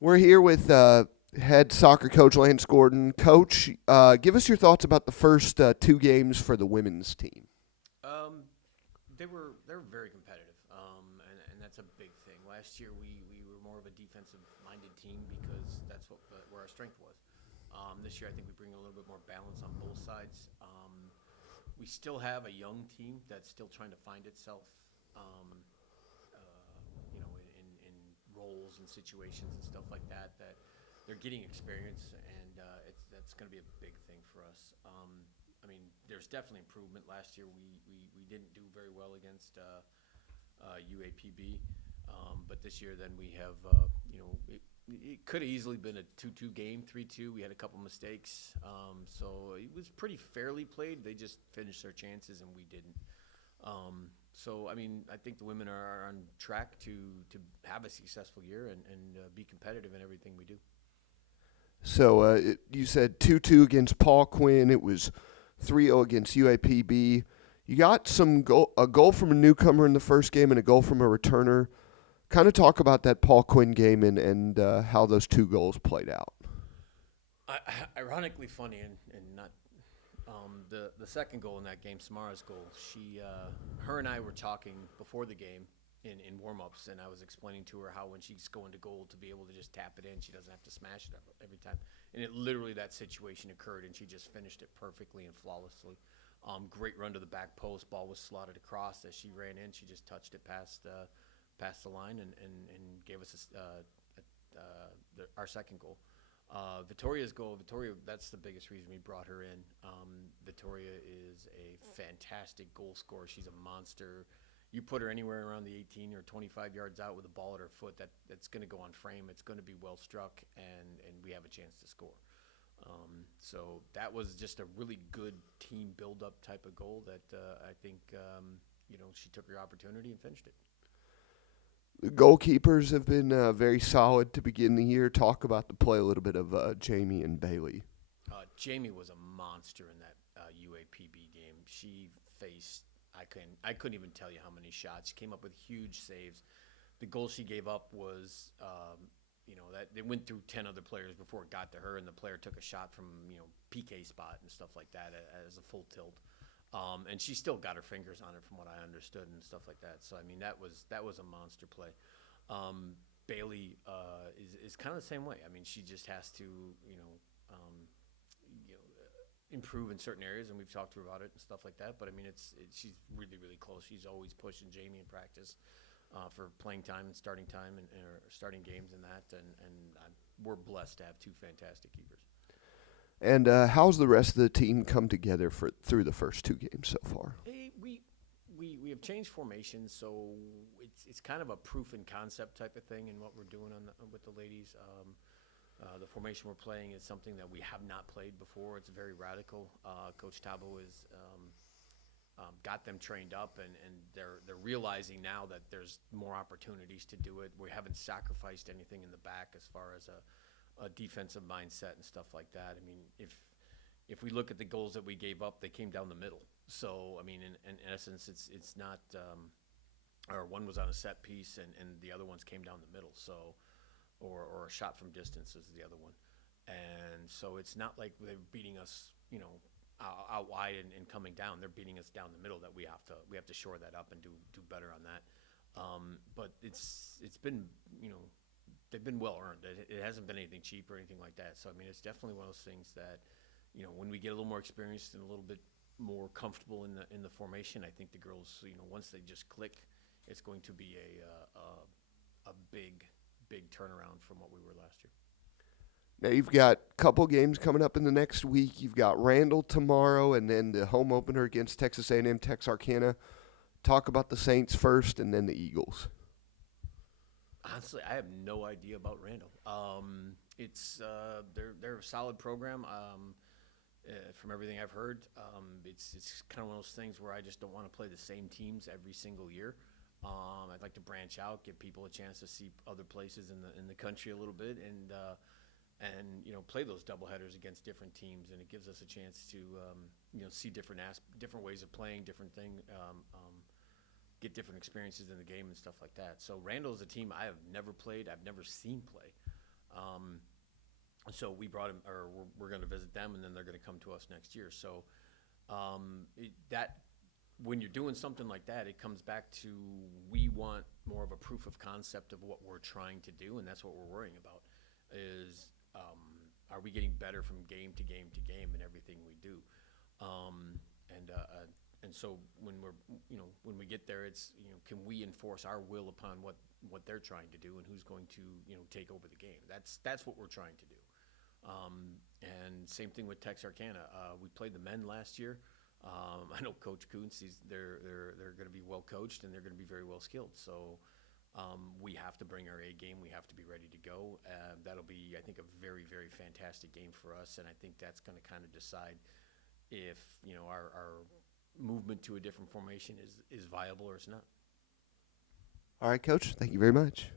We're here with head soccer coach Lance Gordon. Coach, give us your thoughts about the first two games for the women's team. They were very competitive, and that's a big thing. Last year we were more of a defensive minded team because that's where our strength was. This year I think we bring a little bit more balance on both sides. We still have a young team that's still trying to find itself, um, in roles and situations and stuff like that. That they're getting experience, and that's going to be a big thing for us. There's definitely improvement. Last year we didn't do very well against UAPB, but this year then we have it could have easily been a 2-2 game, 3-2. We had a couple mistakes, so it was pretty fairly played. They just finished their chances and we didn't. I think the women are on track to have a successful year and be competitive in everything we do. So you said 2-2 against Paul Quinn. It was 3-0 against UAPB. You got a goal from a newcomer in the first game and a goal from a returner. Kind of talk about that Paul Quinn game and how those two goals played out. Ironically funny and not the second goal in that game, Samara's goal. Her and I were talking before the game in warm-ups, and I was explaining to her how when she's going to goal to be able to just tap it in, she doesn't have to smash it every time. And it literally that situation occurred, and she just finished it perfectly and flawlessly. Great run to the back post. Ball was slotted across as she ran in. She just touched it past the line and gave us our second goal. Victoria's goal. Victoria, that's the biggest reason we brought her in. Victoria is a fantastic goal scorer. She's a monster. You put her anywhere around the 18 or 25 yards out with a ball at her foot, that's going to go on frame. It's going to be well struck, and we have a chance to score. So that was just a really good team build-up type of goal that I think she took her opportunity and finished it. The goalkeepers have been very solid to begin the year. Talk about the play a little bit of Jamie and Bailey. Jamie was a monster in that UAPB game. She faced I couldn't even tell you how many shots. She came up with huge saves. The goal she gave up was that they went through 10 other players before it got to her, and the player took a shot from PK spot and stuff like that as a full tilt. And she still got her fingers on it, from what I understood, and stuff like that. So that was a monster play. Bailey is kind of the same way. She just has to improve in certain areas, and we've talked to her about it and stuff like that. But she's really really close. She's always pushing Jamie in practice for playing time and starting time and or starting games and that. We're blessed to have two fantastic keepers. And how's the rest of the team come together through the first two games so far? We have changed formations, so it's kind of a proof and concept type of thing in what we're doing with the ladies. The formation we're playing is something that we have not played before. It's very radical. Coach Tabo has got them trained up, and they're realizing now that there's more opportunities to do it. We haven't sacrificed anything in the back as far as a defensive mindset and stuff like that. If we look at the goals that we gave up, they came down the middle. So in essence, it's not. Or one was on a set piece, and the other ones came down the middle. So, or a shot from distance is the other one, and so it's not like they're beating us, out wide and coming down. They're beating us down the middle. That we have to shore that up and do better on that. But it's been they've been well earned. It hasn't been anything cheap or anything like that. So it's definitely one of those things that when we get a little more experienced and a little bit more comfortable in the formation, I think the girls once they just click, it's going to be a big turnaround from what we were last year. Now you've got a couple games coming up in the next week. You've got Randall tomorrow, and then the home opener against Texas A&M Texarkana. Talk about the Saints first, and then the Eagles. Honestly, I have no idea about Randall. It's they're a solid program. From everything I've heard, it's kind of one of those things where I just don't want to play the same teams every single year. I'd like to branch out, give people a chance to see other places in the country a little bit, and play those doubleheaders against different teams, and it gives us a chance to see different ways of playing, different thing, get different experiences in the game and stuff like that. So Randall is a team I have never played, I've never seen play. So we brought him, or we're going to visit them, and then they're going to come to us next year. So that when you're doing something like that, it comes back to we want more of a proof of concept of what we're trying to do, and that's what we're worrying about. Is are we getting better from game to game to game in everything we do? And so when when we get there, it's can we enforce our will upon what they're trying to do, and who's going to take over the game? That's what we're trying to do. And same thing with Texarkana. We played the men last year. I know Coach Kuntz. They're going to be well coached, and they're going to be very well skilled. So we have to bring our A game. We have to be ready to go. That'll be, I think, a very, very fantastic game for us, and I think that's going to kind of decide if our movement to a different formation is viable or it's not. All right, Coach. Thank you very much.